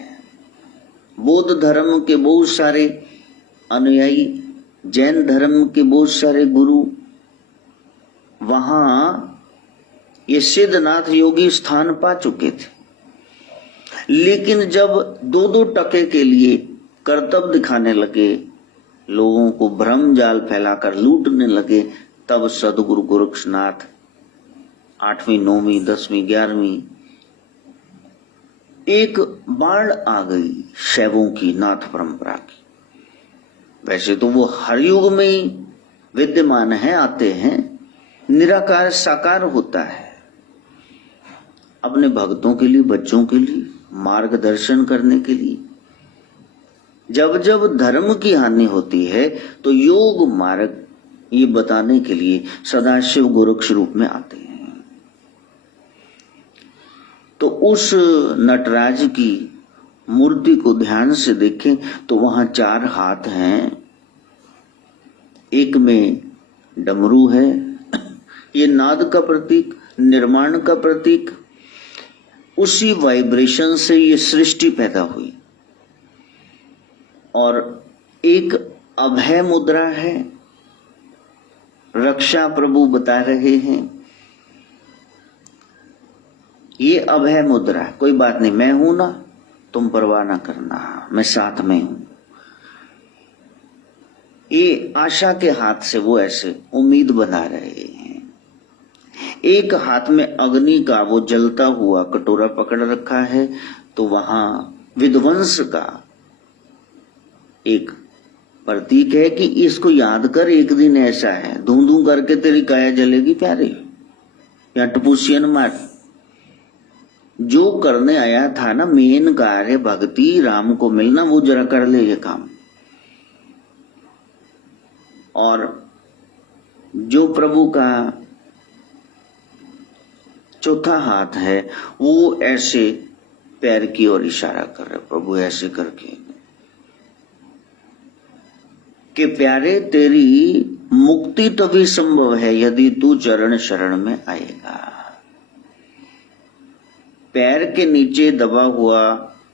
बौद्ध धर्म के बहुत सारे अनुयायी, जैन धर्म के बहुत सारे गुरु वहां ये सिद्धनाथ योगी स्थान पा चुके थे, लेकिन जब 2-2 टके के लिए कर्तव्य दिखाने लगे, लोगों को भ्रम जाल फैलाकर लूटने लगे, तब सदगुरु गोरक्षनाथ 8वीं 9वीं 10वीं 11वीं एक बाढ़ आ गई शैवों की, नाथ परंपरा की। वैसे तो वो हर युग में ही विद्यमान है, आते हैं, निराकार साकार होता है, अपने भक्तों के लिए, बच्चों के लिए मार्गदर्शन करने के लिए। जब जब धर्म की हानि होती है तो योग मार्ग ये बताने के लिए सदाशिव गोरक्ष रूप में आते हैं। तो उस नटराज की मूर्ति को ध्यान से देखें तो वहां 4 हाथ हैं, एक में डमरू है, ये नाद का प्रतीक, निर्माण का प्रतीक। उसी वाइब्रेशन से ये सृष्टि पैदा हुई। और एक अभय मुद्रा है, रक्षा प्रभु बता रहे हैं, ये अभय मुद्रा, कोई बात नहीं, मैं हूं ना, तुम परवाह ना करना, मैं साथ में हूं। ये आशा के हाथ से वो ऐसे उम्मीद बना रहे हैं। एक हाथ में अग्नि का वो जलता हुआ कटोरा पकड़ रखा है, तो वहां विध्वंस का एक प्रतीक है कि इसको याद कर, एक दिन ऐसा है धूं धूं करके तेरी काया जलेगी प्यारे, या टपूसियन मार। जो करने आया था ना मेन कार्य भक्ति राम को मिलना, वो जरा कर ले ये काम। और जो प्रभु का चौथा हाथ है वो ऐसे पैर की ओर इशारा कर रहे, प्रभु ऐसे करके कि प्यारे तेरी मुक्ति तभी संभव है यदि तू चरण शरण में आएगा। पैर के नीचे दबा हुआ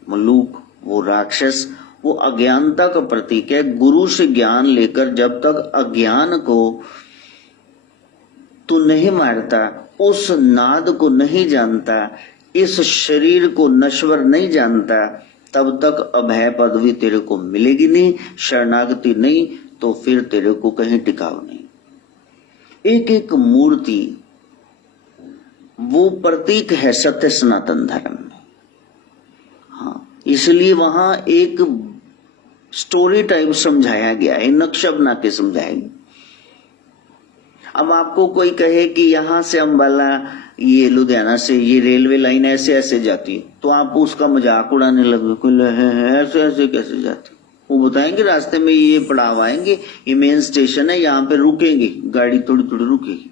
मलूक, वो राक्षस, वो अज्ञानता का प्रतीक है। गुरु से ज्ञान लेकर जब तक अज्ञान को तू नहीं मारता, उस नाद को नहीं जानता, इस शरीर को नश्वर नहीं जानता, तब तक अभय पदवी तेरे को मिलेगी नहीं, शरणागति नहीं, तो फिर तेरे को कहीं टिकाव नहीं। एक एक मूर्ति वो प्रतीक है सत्य सनातन धर्म में। हाँ, इसलिए वहां एक स्टोरी टाइप समझाया गया है, नक्शा बना के समझाएंगे। अब आपको कोई कहे कि यहां से अंबाला, ये लुधियाना से ये रेलवे लाइन ऐसे ऐसे जाती है, तो आप उसका मजाक उड़ाने लगे, कोई ऐसे ऐसे कैसे जाती। वो बताएंगे रास्ते में ये पड़ाव आएंगे, ये मेन स्टेशन है, यहाँ पे रुकेंगे, गाड़ी थोड़ी थोड़ी रुकेगी,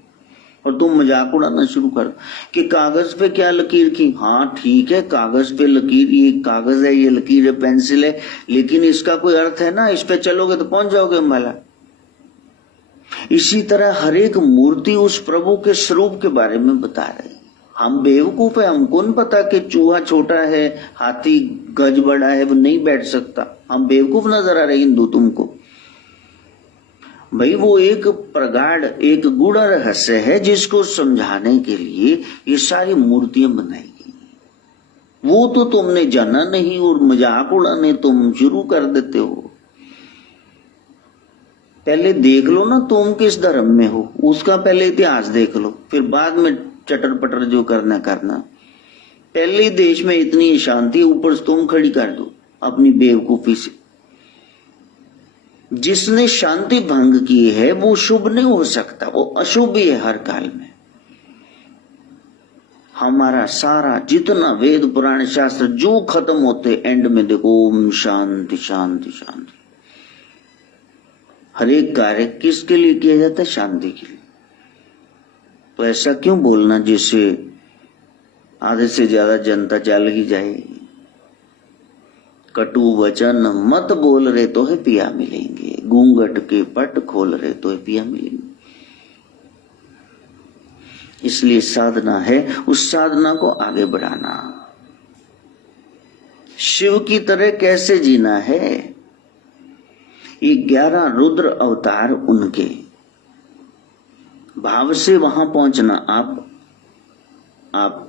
और तुम मजाक उड़ाना शुरू कर कि कागज पे क्या लकीर की। हाँ ठीक है, कागज पे लकीर, ये कागज है, ये लकीर है, पेंसिल है, लेकिन इसका कोई अर्थ है ना, इस पे चलोगे तो पहुंच जाओगे अंबाला। इसी तरह हर एक मूर्ति उस प्रभु के स्वरूप के बारे में बता रही। हम बेवकूफ है, हमको नहीं पता कि चूहा छोटा है, हाथी गज बड़ा है, वो नहीं बैठ सकता। हम बेवकूफ नजर आ रहे हिंदू तुमको। भाई वो एक प्रगाढ़, एक गूढ़ा रहस्य है जिसको समझाने के लिए ये सारी मूर्तियां बनाई गई। वो तो तुमने जाना नहीं और मजाक उड़ाने तुम शुरू कर देते हो। पहले देख लो ना तुम किस धर्म में हो, उसका पहले इतिहास देख लो, फिर बाद में चटर पटर जो करना करना। पहले देश में इतनी शांति, ऊपर तुम खड़ी कर दो अपनी बेवकूफी से। जिसने शांति भंग की है वो शुभ नहीं हो सकता, वो अशुभ ही है हर काल में। हमारा सारा जितना वेद पुराण शास्त्र जो खत्म होते एंड में देखो ओम शांति शांति शांति। हर एक कार्य किसके लिए किया जाता है? शांति के लिए। तो ऐसा क्यों बोलना जैसे आधे से ज्यादा जनता जल ही जाए। कटु वचन मत बोल रहे तो है पिया मिलेंगे, घूंघट के पट खोल रहे तो है पिया मिलेंगे। इसलिए साधना है उस साधना को आगे बढ़ाना। शिव की तरह कैसे जीना है? ये 11 रुद्र अवतार उनके भाव से वहां पहुंचना। आप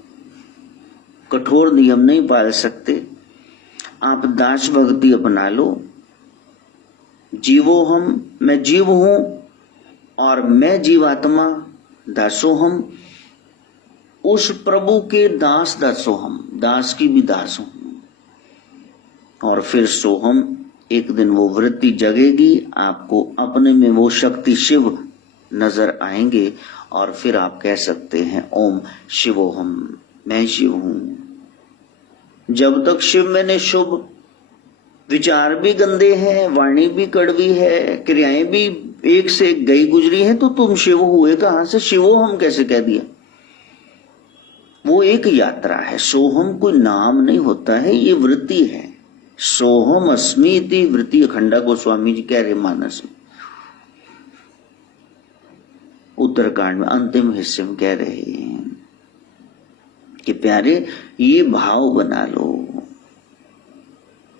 कठोर नियम नहीं पाल सकते, आप दास भक्ति अपना लो। जीवो हम, मैं जीव हूं और मैं जीवात्मा, दासो हम। उस प्रभु के दास दासो हम, दास की भी दास हूं। और फिर सोहम, एक दिन वो वृत्ति जगेगी, आपको अपने में वो शक्ति शिव नजर आएंगे और फिर आप कह सकते हैं ओम शिवोहम, मैं शिव हूं। जब तक शिव मैंने शुभ विचार भी गंदे हैं, वाणी भी कड़वी है, क्रियाएं भी एक से एक गई गुजरी है, तो तुम शिव हुए कहां से? शिवोहम कैसे कह दिया? वो एक यात्रा है। सोहम कोई नाम नहीं होता है, ये वृत्ति है। सोहम अस्मि इति वृत्ति अखंडा गोस्वामी जी कह रहे मानस में, उत्तरकांड में अंतिम हिस्से में कह रहे हैं कि प्यारे ये भाव बना लो,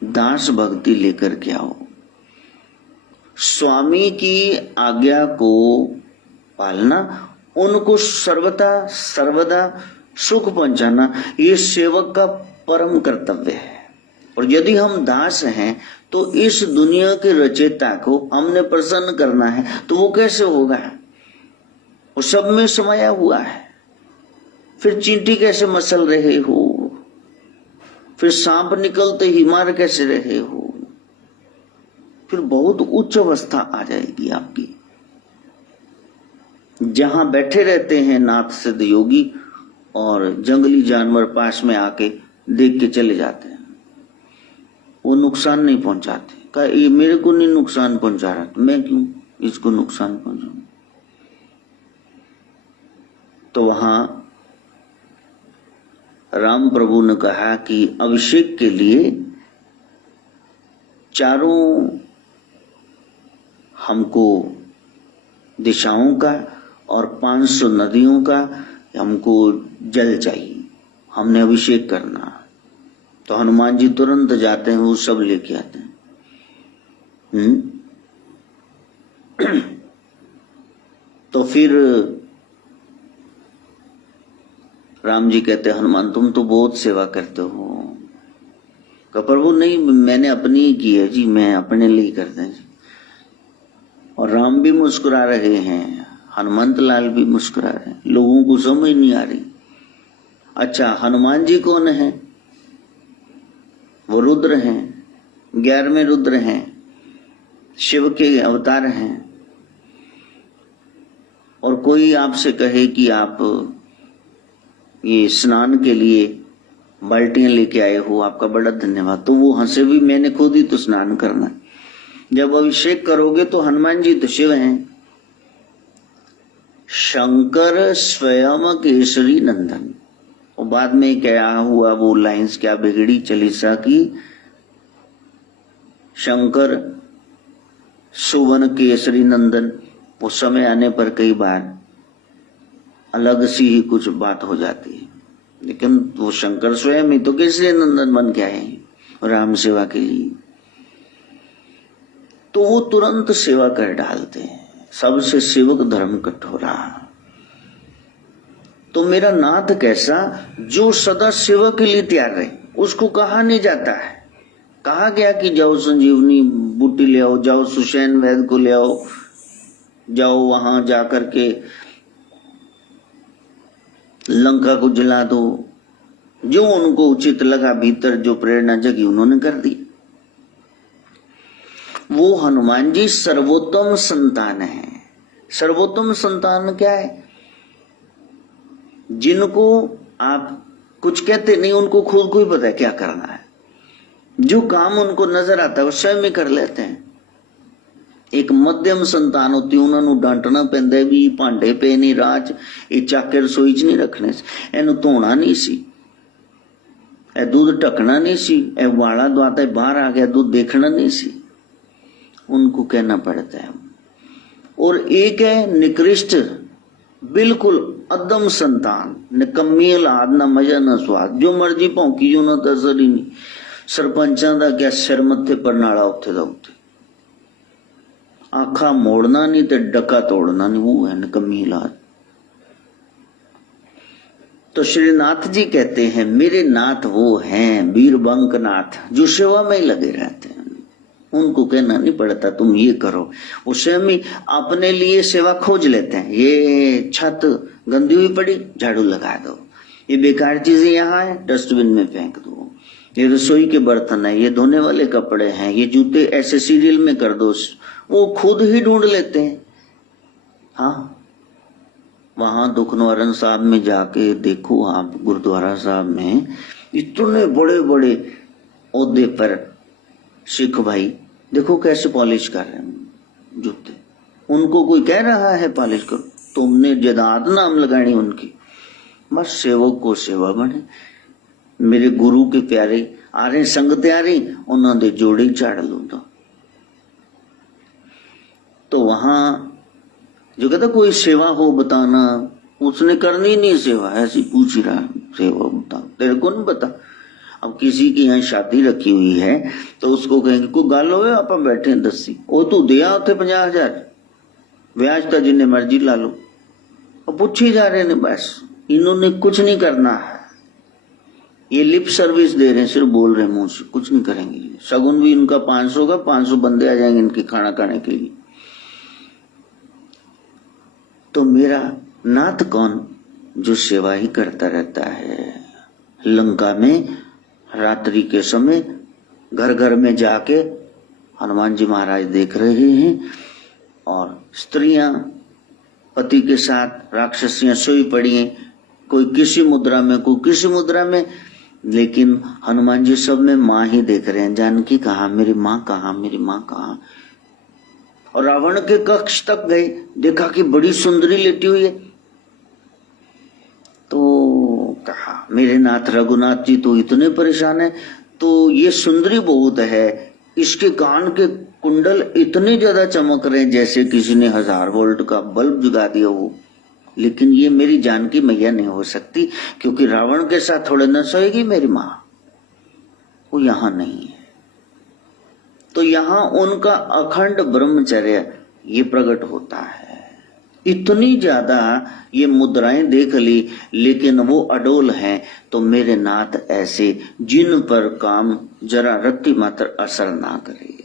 दास भक्ति लेकर के आओ, स्वामी की आज्ञा को पालना, उनको सर्वदा सुख पहुंचाना, ये सेवक का परम कर्तव्य है। और यदि हम दास हैं तो इस दुनिया के रचयिता को हमने प्रसन्न करना है, तो वो कैसे होगा? वो सब में समाया हुआ है। फिर चींटी कैसे मसल रहे हो? फिर सांप निकलते ही मार कैसे रहे हो? फिर बहुत उच्च अवस्था आ जाएगी आपकी। जहां बैठे रहते हैं नाथ सिद्ध योगी और जंगली जानवर पास में आके देख के चले जाते हैं, वो नुकसान नहीं पहुंचाते। कहा ये मेरे को नहीं नुकसान पहुंचा रहा, तो मैं क्यों इसको नुकसान पहुंचाऊं? तो वहां राम प्रभु ने कहा कि अभिषेक के लिए चारों हमको दिशाओं का और 500 नदियों का हमको जल चाहिए, हमने अभिषेक करना। तो हनुमान जी तुरंत जाते हैं, वो सब लेके आते हैं। तो फिर राम जी कहते हैं हनुमान तुम तो बहुत सेवा करते हो। कहा प्रभु नहीं, मैंने अपनी ही की है जी, मैं अपने लिए करते हैं जी। और राम भी मुस्कुरा रहे हैं, हनुमंत लाल भी मुस्कुरा रहे हैं, लोगों को समझ नहीं आ रही। अच्छा हनुमान जी कौन है? वो रुद्र हैं, 11वें रुद्र हैं, शिव के अवतार हैं। और कोई आपसे कहे कि आप ये स्नान के लिए बाल्टियां लेके आए हो, आपका बड़ा धन्यवाद, तो वो हंसे भी, मैंने खुद ही तो स्नान करना। जब अभिषेक करोगे तो हनुमान जी तो शिव हैं, शंकर स्वयं केसरी नंदन। और बाद में क्या हुआ, वो लाइंस क्या बिगड़ी चालीसा की, शंकर सुवन केसरी नंदन। वो समय आने पर कई बार अलग सी ही कुछ बात हो जाती है, लेकिन वो शंकर स्वयं ही तो केसरी नंदन बन के आए हैं राम सेवा के लिए। तो वो तुरंत सेवा कर डालते हैं, सबसे सेवक धर्म कठोरा। तो मेरा नाथ कैसा, जो सदा सेवा के लिए तैयार रहे, उसको कहा नहीं जाता है। कहा गया कि जाओ संजीवनी बूटी ले आओ, जाओ सुषैन वैद्य को ले आओ, जाओ वहां जाकर के लंका को जला दो। जो उनको उचित लगा, भीतर जो प्रेरणा जगी उन्होंने कर दी। वो हनुमान जी सर्वोत्तम संतान है। सर्वोत्तम संतान क्या है? जिनको आप कुछ कहते नहीं, उनको खुद को ही पता है क्या करना है। जो काम उनको नजर आता है वो स्वयं ही कर लेते हैं। एक मध्यम संतान होती, उन्होंने डांटना पैंदा भी, भांडे पे नहीं राज, ये चाके रसोई च नहीं रखने, एनू धोना नहीं सी, ए दूध ढकना नहीं सी, ए वाला दुआता बाहर आ गया दूध देखना नहीं सी, उनको कहना पड़ता है। और एक है निकृष्ट, बिल्कुल अदम संतान, निकम्मी औलाद, ना मजा ना स्वाद, जो मर्जी भौंकी जो ना तो असर ही नहीं। सरपंचां दा क्या सिर मत्थे पर नाला उत्थे दा उत्थे, आखा मोड़ना नहीं ते डका तोड़ना नहीं, वो है निकम्मी औलाद। तो श्री नाथ जी कहते हैं मेरे नाथ वो हैं वीरबंक नाथ, जो सेवा में ही लगे रहते हैं, उनको कहना नहीं पड़ता तुम ये करो, वो स्वयं ही अपने लिए सेवा खोज लेते हैं। ये छत गंदी हुई पड़ी, झाड़ू लगा दो, ये बेकार चीजें यहाँ है डस्टबिन में फेंक दो, ये रसोई के बर्तन है, ये धोने वाले कपड़े हैं, ये जूते ऐसे सीरियल में कर दो, वो खुद ही ढूंढ लेते हैं। हाँ, वहां दुख निवारण साहब में जाके देखो आप, गुरुद्वारा साहब में इतने बड़े बड़े ओहदे पर सिख भाई देखो कैसे पॉलिश कर रहे हैं जूते, उनको कोई कह रहा है पॉलिश करो, तुमने जदाद नाम लगानी उनकी, बस सेवक को सेवा बने। मेरे गुरु के प्यारे आ रहे, संगत आ रही, उन्होंने जोड़े झाड़ लो। तो वहां जो कहता कोई सेवा हो बताना, उसने करनी नहीं सेवा, ऐसी पूछ रहा सेवा बता, तेरे को नहीं बता। अब किसी की यहाँ शादी रखी हुई है तो उसको कहेंगे कोई गल हो, आप बैठे दसी, वो तू दिया उसे 50,000 ब्याज था, जिन्हें मर्जी ला लो, और पूछे जा रहे ने, बस इन्होंने कुछ नहीं करना है, ये लिप सर्विस दे रहे हैं, सिर्फ बोल रहे हैं मुंह से, कुछ नहीं करेंगे। शगुन भी इनका 500 का, 500 बंदे आ जाएंगे इनके खाना खाने के लिए। तो मेरा नाथ कौन? जो सेवा ही करता रहता है। लंका में रात्रि के समय घर घर में जाके हनुमान जी महाराज देख रहे हैं, और स्त्रियां पति के साथ राक्षसियां सोई पड़ी हैं, कोई किसी मुद्रा में, कोई किसी मुद्रा में, लेकिन हनुमान जी सब में माँ ही देख रहे हैं। जानकी कहाँ, मेरी माँ कहाँ, मेरी माँ कहाँ। और रावण के कक्ष तक गए, देखा कि बड़ी सुंदरी लेटी हुई है, तो कहा मेरे नाथ रघुनाथ जी तो इतने परेशान है, तो ये सुंदरी बहुत है, इसके कान के कुंडल इतने ज्यादा चमक रहे हैं जैसे किसी ने 1000 वोल्ट का बल्ब जगा दिया हो, लेकिन ये मेरी जानकी मैया नहीं हो सकती, क्योंकि रावण के साथ थोड़े न सोएगी मेरी माँ, वो यहां नहीं है। तो यहां उनका अखंड ब्रह्मचर्य ये प्रकट होता है। इतनी ज्यादा ये मुद्राएं देख ली, लेकिन वो अडोल हैं। तो मेरे नाथ ऐसे जिन पर काम जरा रत्ती मात्र असर ना करे।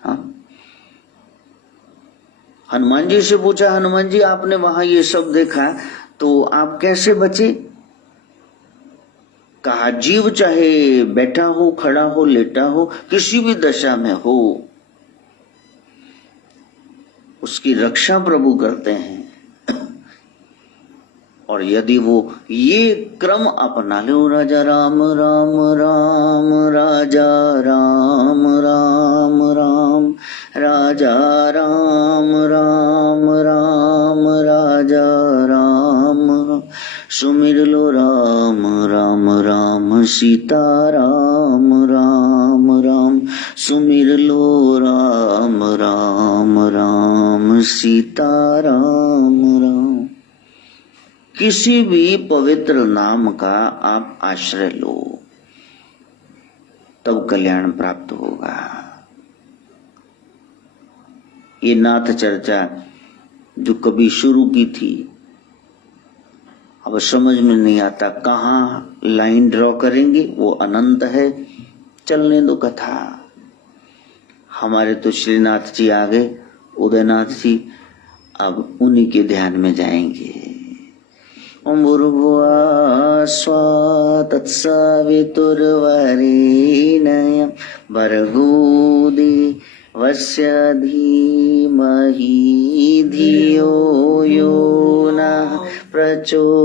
हाँ, हनुमान जी से पूछा, हनुमान जी आपने वहां ये सब देखा तो आप कैसे बचे? कहा जीव चाहे बैठा हो, खड़ा हो, लेटा हो, किसी भी दशा में हो, उसकी रक्षा प्रभु करते हैं। और यदि वो ये क्रम अपना ले, राजा राम राम राम, राजा राम राम राम, राजा राम राम राम, राजा राम राम, सुमिर लो राम राम राम, सीता राम राम राम, सुमिर लो राम राम राम, सीता राम राम। किसी भी पवित्र नाम का आप आश्रय लो, तब कल्याण प्राप्त होगा। ये नाथ चर्चा जो कभी शुरू की थी, अब समझ में नहीं आता कहाँ लाइन ड्रॉ करेंगे, वो अनंत है। चलने दो कथा। हमारे तो श्रीनाथ जी आ गए, उदयनाथ जी, अब उन्हीं के ध्यान में जाएंगे। ओम भूर्भुवः स्वः तत्सवितुर्वरेण्यं भर्गो वस्य धीमहि धियो यो नः प्रचोदयात्।